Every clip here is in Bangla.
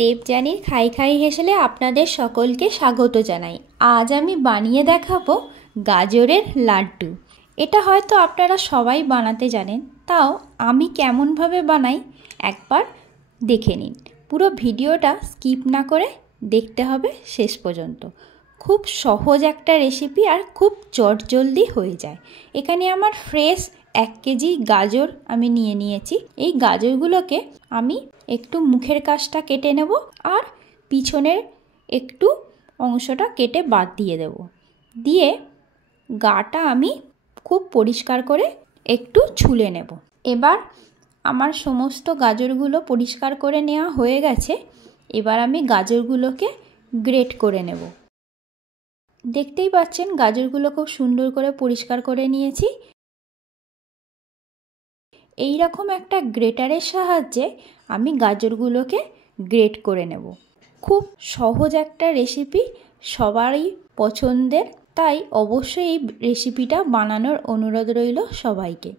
দেবযানীর খাই খাই হেসেলে আপনাদের সকলকে স্বাগত জানাই। আজ আমি বানিয়ে দেখাবো গাজরের লাড্ডু। এটা হয়তো আপনারা সবাই বানাতে জানেন, তাও আমি কেমনভাবে বানাই একবার দেখে নিন। পুরো ভিডিওটা স্কিপ না করে দেখতে হবে শেষ পর্যন্ত। খুব সহজ একটা রেসিপি আর খুব চটজলদি হয়ে যায়। এখানে আমার ফ্রেশ 1 কেজি গাজর আমি নিয়েছি। এই গাজরগুলোকে আমি একটু মুখের কাছটা কেটে নেব আর পিছনের একটু অংশটা কেটে বাদ দিয়ে দেব। দিয়ে গাটা আমি খুব পরিষ্কার করে একটু ছুলে নেব। এবার আমার সমস্ত গাজরগুলো পরিষ্কার করে নেওয়া হয়ে গেছে। এবার আমি গাজরগুলোকে গ্রেট করে নেব। দেখতেই পাচ্ছেন গাজরগুলো খুব সুন্দর করে পরিষ্কার করে নিয়েছি। এই রকম একটা গ্রেটারের সাহায্যে আমি গাজরগুলোকে গ্রেট করে নেব। খুব সহজ একটা রেসিপি, সবারই পছন্দের, তাই অবশ্যই এই রেসিপিটা বানানোর অনুরোধ রইল সবাইকে।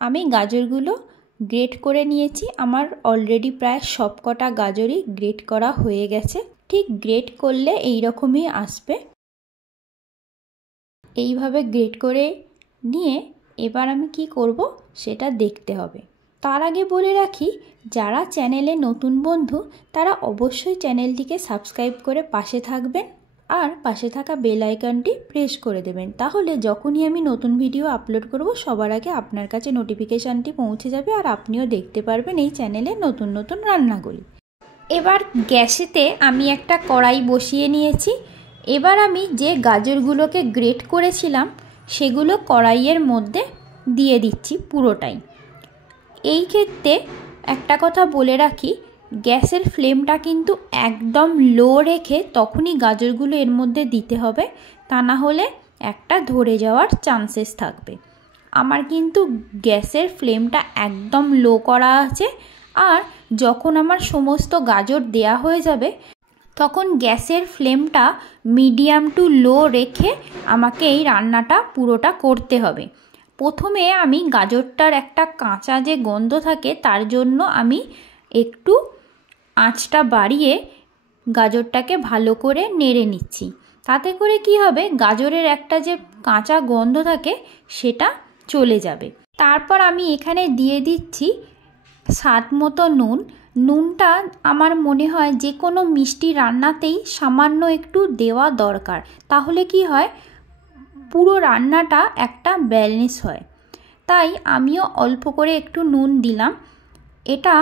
আমি গাজরগুলো গ্রেট করে নিয়েছি। আমার অলরেডি প্রায় সবকটা গাজরই গ্রেট করা হয়ে গেছে। ঠিক গ্রেট করলে এই রকমই আসবে। এইভাবে গ্রেট করে নিয়ে এবার আমি কি করব সেটা দেখতে হবে। তার আগে বলে রাখি, যারা চ্যানেলে নতুন বন্ধু তারা অবশ্যই চ্যানেলটিকে সাবস্ক্রাইব করে পাশে থাকবেন আর পাশে থাকা বেল আইকনটি প্রেস করে দেবেন। তাহলে যখনই আমি নতুন ভিডিও আপলোড করব সবার আগে আপনার কাছে নোটিফিকেশানটি পৌঁছে যাবে আর আপনিও দেখতে পারবেন এই চ্যানেলে নতুন নতুন রান্নাগুলি। এবার গ্যাসেতে আমি একটা কড়াই বসিয়ে নিয়েছি। এবার আমি যে গাজরগুলোকে গ্রেট করেছিলাম সেগুলো কড়াইয়ের মধ্যে দিয়ে দিচ্ছি পুরোটাই। এই ক্ষেত্রে একটা কথা বলে রাখি, গ্যাসের ফ্লেমটা কিন্তু একদম লো রেখে তখনই গাজরগুলো এর মধ্যে দিতে হবে, তা না হলে একটা ধরে যাওয়ার চান্সেস থাকবে। আমার কিন্তু গ্যাসের ফ্লেমটা একদম লো করা আছে। আর যখন আমার সমস্ত গাজর দেয়া হয়ে যাবে তখন গ্যাসের ফ্লেমটা মিডিয়াম টু লো রেখে আমাকে এই রান্নাটা পুরোটা করতে হবে। প্রথমে আমি গাজরটার একটা কাঁচা যে গন্ধ থাকে তার জন্য আমি একটু আঁচটা বাড়িয়ে গাজরটাকে ভালো করে নেড়ে নিচ্ছি। তাতে করে কি হবে, গাজরের একটা যে কাঁচা গন্ধ থাকে সেটা চলে যাবে। তারপর আমি এখানে দিয়ে দিচ্ছি স্বাদ মতো নুন। নুনটা আমার মনে হয় যে কোনো মিষ্টি রান্নাতেই সামান্য একটু দেওয়া দরকার, তাহলে কি হয় পুরো রান্নাটা একটা ব্যালেন্স হয়। তাই আমিও অল্প করে একটু নুন দিলাম। এটা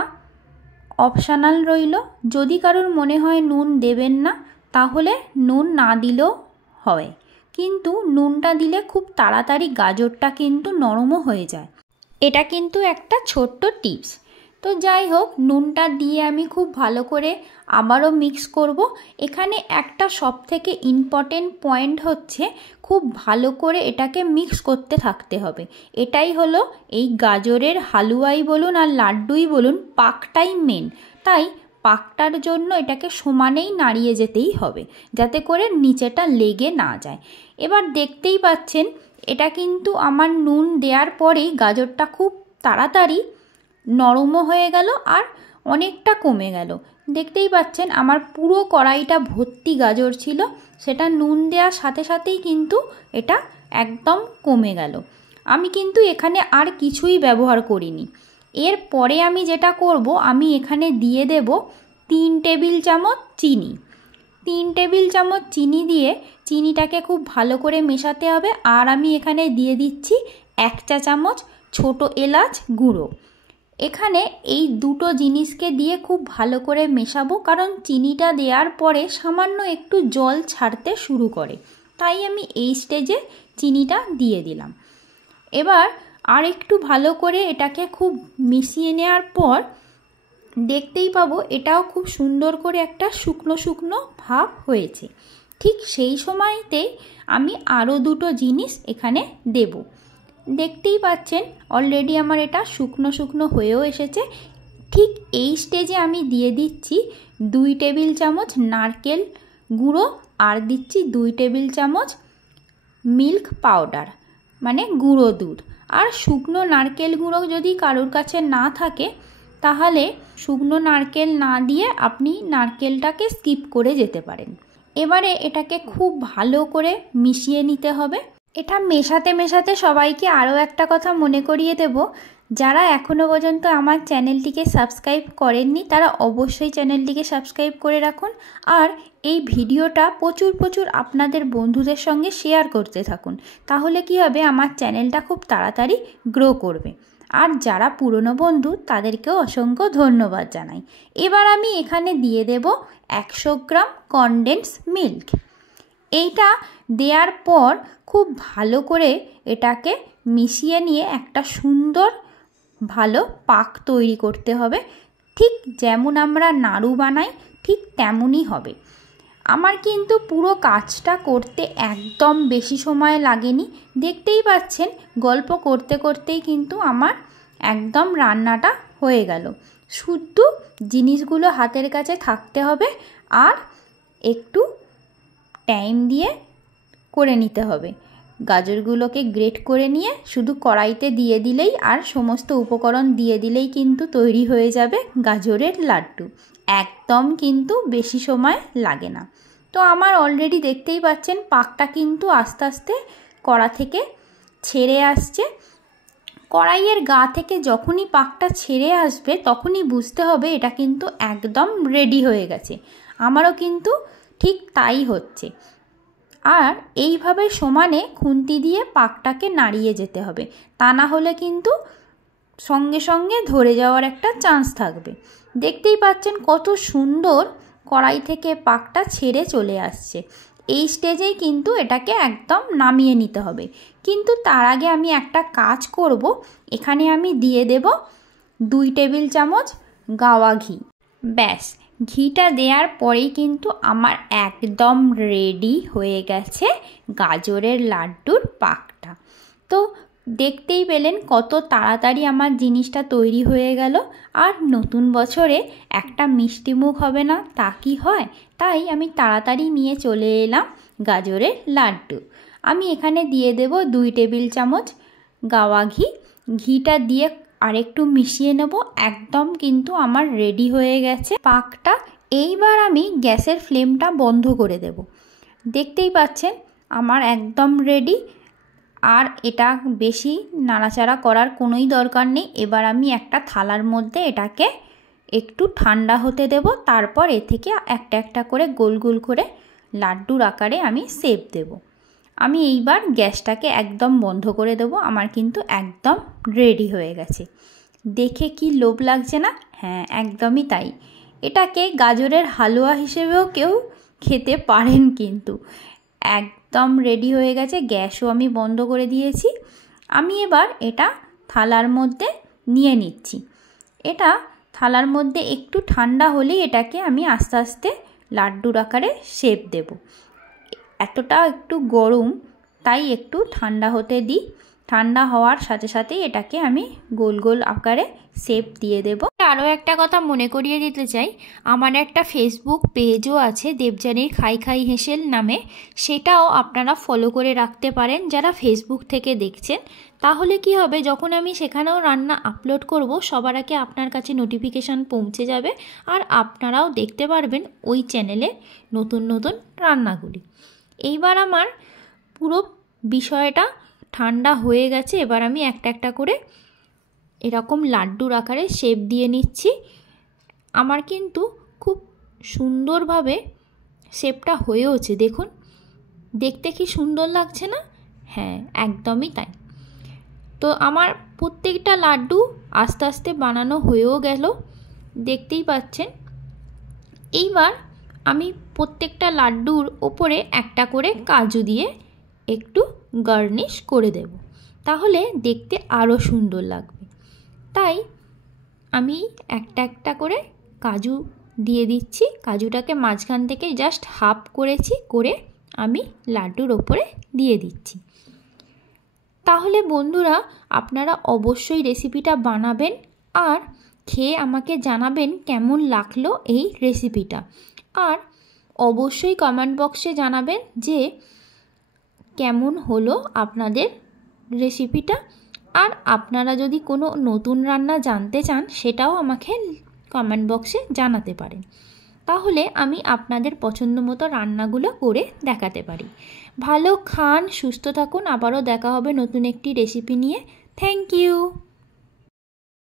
অপশনাল রইল, যদি কারোর মনে হয় নুন দেবেন না তাহলে নুন না দিলেও হয়, কিন্তু নুনটা দিলে খুব তাড়াতাড়ি গাজরটা কিন্তু নরমও হয়ে যায়। এটা কিন্তু একটা ছোট্ট টিপস। তো যাই হোক, নুনটা দিয়ে আমি খুব ভালো করে আবারও মিক্স করব। এখানে একটা সবথেকে ইম্পর্টেন্ট পয়েন্ট হচ্ছে খুব ভালো করে এটাকে মিক্স করতে থাকতে হবে। এটাই হলো এই গাজরের হালুয়াই বলুন আর লাড্ডুই বলুন, পাকটাই মেন। তাই পাকটার জন্য এটাকে সমানেই নাড়িয়ে যেতেই হবে যাতে করে নিচেটা লেগে না যায়। এবার দেখতেই পাচ্ছেন এটা কিন্তু আমার নুন দেওয়ার পরেই গাজরটা খুব তাড়াতাড়ি নরমও হয়ে গেল আর অনেকটা কমে গেল। দেখতেই পাচ্ছেন আমার পুরো কড়াইটা ভর্তি গাজর ছিল, সেটা নুন দেওয়ার সাথে সাথেই কিন্তু এটা একদম কমে গেল। আমি কিন্তু এখানে আর কিছুই ব্যবহার করিনি। এরপরে আমি যেটা করব, আমি এখানে দিয়ে দেব 3 টেবিল চামচ চিনি। 3 টেবিল চামচ চিনি দিয়ে চিনিটাকে খুব ভালো করে মেশাতে হবে। আর আমি এখানে দিয়ে দিচ্ছি 1 চা চামচ ছোট এলাচ গুঁড়ো। এখানে এই দুটো জিনিসকে দিয়ে খুব ভালো করে মেশাবো, কারণ চিনিটা দেওয়ার পরে সামান্য একটু জল ছাড়তে শুরু করে, তাই আমি এই স্টেজে চিনিটা দিয়ে দিলাম। এবার আর একটু ভালো করে এটাকে খুব মিশিয়ে নেওয়ার পর দেখতেই পাবো এটাও খুব সুন্দর করে একটা শুকনো শুকনো ভাব হয়েছে। ঠিক সেই সময়তেই আমি আরও দুটো জিনিস এখানে দেব। দেখতেই পাচ্ছেন অলরেডি আমার এটা শুকনো শুকনো হয়েও এসেছে। ঠিক এই স্টেজে আমি দিয়ে দিচ্ছি 2 টেবিল চামচ নারকেল গুঁড়ো আর দিচ্ছি 2 টেবিল চামচ মিল্ক পাউডার মানে গুঁড়ো দুধ। আর শুকনো নারকেল গুঁড়ো যদি কারোর কাছে না থাকে তাহলে শুকনো নারকেল না দিয়ে আপনি নারকেলটাকে স্কিপ করে যেতে পারেন। এবারে এটাকে খুব ভালো করে মিশিয়ে নিতে হবে। এটা মেশাতে মেশাতে সবাইকে আরও একটা কথা মনে করিয়ে দেব, যারা এখনও পর্যন্ত আমার চ্যানেলটিকে সাবস্ক্রাইব করেননি তারা অবশ্যই চ্যানেলটিকে সাবস্ক্রাইব করে রাখুন, আর এই ভিডিওটা প্রচুর আপনাদের বন্ধুদের সঙ্গে শেয়ার করতে থাকুন। তাহলে কি হবে, আমার চ্যানেলটা খুব তাড়াতাড়ি গ্রো করবে। আর যারা পুরনো বন্ধু তাদেরকেও অসংখ্য ধন্যবাদ জানাই। এবার আমি এখানে দিয়ে দেব 100 গ্রাম কনডেন্স মিল্ক। এইটা দেওয়ার পর খুব ভালো করে এটাকে মিশিয়ে নিয়ে একটা সুন্দর ভালো পাক তৈরি করতে হবে। ঠিক যেমন আমরা নাড়ু বানাই ঠিক তেমনই হবে। আমার কিন্তু পুরো কাজটা করতে একদম বেশি সময় লাগেনি, দেখতেই পাচ্ছেন গল্প করতে করতেই কিন্তু আমার একদম রান্নাটা হয়ে গেল। শুধু জিনিসগুলো হাতের কাছে থাকতে হবে আর একটু টাইম দিয়ে করে নিতে হবে। গাজরগুলোকে গ্রেট করে নিয়ে শুধু কড়াইতে দিয়ে দিলেই আর সমস্ত উপকরণ দিয়ে দিলেই কিন্তু তৈরি হয়ে যাবে গাজরের লাড্ডু। একদম কিন্তু বেশি সময় লাগে না। তো আমার অলরেডি দেখতেই পাচ্ছেন পাকটা কিন্তু আস্তে আস্তে কড়া থেকে ছেড়ে আসছে। কড়াইয়ের গা থেকে যখনই পাকটা ছেড়ে আসবে তখনই বুঝতে হবে এটা কিন্তু একদম রেডি হয়ে গেছে। আমারও কিন্তু ঠিক তাই হচ্ছে। আর এইভাবে সমানে খুন্তি দিয়ে পাকটাকে নাড়িয়ে যেতে হবে, তা না হলে কিন্তু সঙ্গে সঙ্গে ধরে যাওয়ার একটা চান্স থাকবে। দেখতেই পাচ্ছেন কত সুন্দর কড়াই থেকে পাকটা ছেড়ে চলে আসছে। এই স্টেজেই কিন্তু এটাকে একদম নামিয়ে নিতে হবে। কিন্তু তার আগে আমি একটা কাজ করব, এখানে আমি দিয়ে দেব 2 টেবিল চামচ গাওয়া ঘি। ব্যাস, ঘিটা দেওয়ার পরেই কিন্তু আমার একদম রেডি হয়ে গেছে গাজরের লাড্ডুর পাকটা। তো দেখতেই পেলেন কত তাড়াতাড়ি আমার জিনিসটা তৈরি হয়ে গেল। আর নতুন বছরে একটা মিষ্টি মুখ হবে না তা কি হয়, তাই আমি তাড়াতাড়ি নিয়ে চলে এলাম গাজরের লাড্ডু। আমি এখানে দিয়ে দেব 2 টেবিল চামচ গাওয়া ঘি। ঘিটা দিয়ে আরেকটু মিশিয়ে নেব। একদম কিন্তু আমার রেডি হয়ে গেছে পাকটা। এইবার আমি গ্যাসের ফ্লেমটা বন্ধ করে দেব। দেখতেই পাচ্ছেন আমার একদম রেডি। আর এটা বেশি নাড়াচাড়া করার কোনোই দরকার নেই। এবার আমি একটা থালার মধ্যে এটাকে একটু ঠান্ডা হতে দেব। তারপর এ থেকে একটা একটা করে গোল গোল করে লাড্ডুর আকারে আমি শেপ দেব। আমি এইবার গ্যাসটাকে একদম বন্ধ করে দেব। আমার কিন্তু একদম রেডি হয়ে গেছে। দেখে কি লোভ লাগছে না? হ্যাঁ, একদমই তাই। এটাকে গাজরের হালুয়া হিসেবেও কেউ খেতে পারেন কিন্তু। একদম রেডি হয়ে গেছে। গ্যাসও আমি বন্ধ করে দিয়েছি। আমি এবার এটা থালার মধ্যে নিয়ে নিচ্ছি। এটা থালার মধ্যে একটু ঠান্ডা হলেই এটাকে আমি আস্তে আস্তে লাড্ডুর আকারে শেপ দেব। এতটা একটু গরম, তাই একটু ঠান্ডা হতে দিই। ঠান্ডা হওয়ার সাথে সাথেই এটাকে আমি গোল গোল আকারে শেপ দিয়ে দেব। আরও একটা কথা মনে করিয়ে দিতে চাই, আমার একটা ফেসবুক পেজও আছে দেবযানীর খাই খাই হেসেল নামে। সেটাও আপনারা ফলো করে রাখতে পারেন যারা ফেসবুক থেকে দেখছেন। তাহলে কি হবে, যখন আমি সেখানেও রান্না আপলোড করব সবার আগে আপনার কাছে নোটিফিকেশান পৌঁছে যাবে, আর আপনারাও দেখতে পারবেন ওই চ্যানেলে নতুন নতুন রান্নাগুলি। এইবার আমার পুরো বিষয়টা ঠান্ডা হয়ে গেছে। এবার আমি একটা একটা করে এরকম লাড্ডুর আকারে শেপ দিয়ে নিচ্ছি। আমার কিন্তু খুব সুন্দরভাবে শেপটা হয়েওছে, দেখুন দেখতে কি সুন্দর লাগছে না? হ্যাঁ, একদমই তাই। তো আমার প্রত্যেকটা লাড্ডু আস্তে আস্তে বানানো হয়েও গেল, দেখতেই পাচ্ছেন। এইবার আমি প্রত্যেকটা লাড্ডুর ওপরে একটা করে কাজু দিয়ে একটু গার্নিশ করে দেব, তাহলে দেখতে আরও সুন্দর লাগবে। তাই আমি একটা একটা করে কাজু দিয়ে দিচ্ছি। কাজুটাকে মাঝখান থেকে জাস্ট হাফ করেছি, করে আমি লাড্ডুর ওপরে দিয়ে দিচ্ছি। তাহলে বন্ধুরা, আপনারা অবশ্যই রেসিপিটা বানাবেন আর খেয়ে আমাকে জানাবেন কেমন লাগলো এই রেসিপিটা। আর অবশ্যই কমেন্ট বক্সে জানাবেন যে কেমন হলো আপনাদের রেসিপিটা। আর আপনারা যদি কোনো নতুন রান্না জানতে চান সেটাও আমাকে কমেন্ট বক্সে জানাতে পারেন, তাহলে আমি আপনাদের পছন্দ মতো রান্নাগুলো করে দেখাতে পারি। ভালো খান, সুস্থ থাকুন, আবারও দেখা হবে নতুন একটি রেসিপি নিয়ে। Thank you.